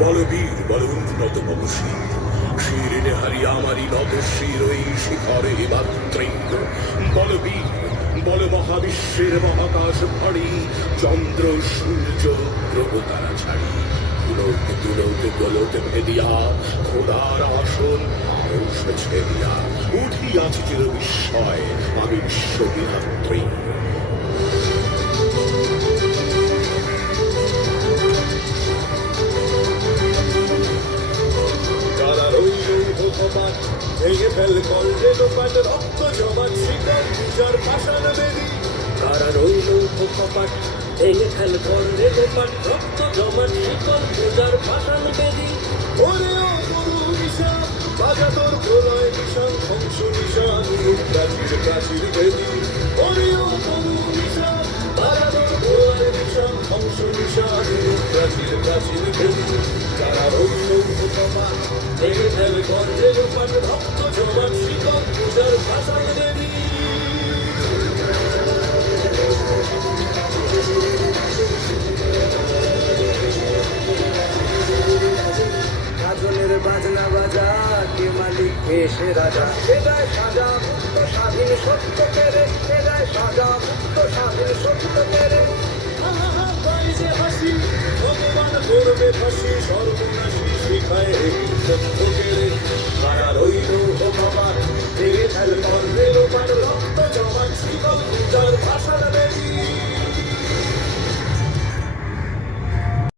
বলবীর বল উন্নত মমশীর শিরিনে হারি আমারি নত শির ওই শিখরে মাত্রৈক বলবীর বল মহাবিশ্বের মহাকাশ ভারী। চন্দ্র, সূর্য গ্রহ তারা ছাড়ি। তুলক তুলক গোলক ভেদিয়া, খোদার আসন আরশ ছেদিয়া উঠিয়াছি চির বিস্ময় আমি বিশ্ববিধাত্রী। উপকপাট ভেঙে ফেল কলরে লোপাট, রক্ত জমান শিকল পূজার পাষাণ বেদি। তারা রইল উপকপাট ভেঙে ফেল করলে লোপাট, রক্ত জমান শিকল পূজার পাষাণ বেদি। করলে লোপাট রক্ত জমাট শিকল পূজার ভাষণ বেদি গাজনের বাজনা বাজা, কে মালিক, কে সে রাজা? দেয় সাজা? মুক্ত, স্বাধীন সত্য পেরে কে দেয় সাজা? মুক্ত, স্বাধীন সত্য পাই হাসি, ভগবান করবে ফাঁসি সর্বনাশী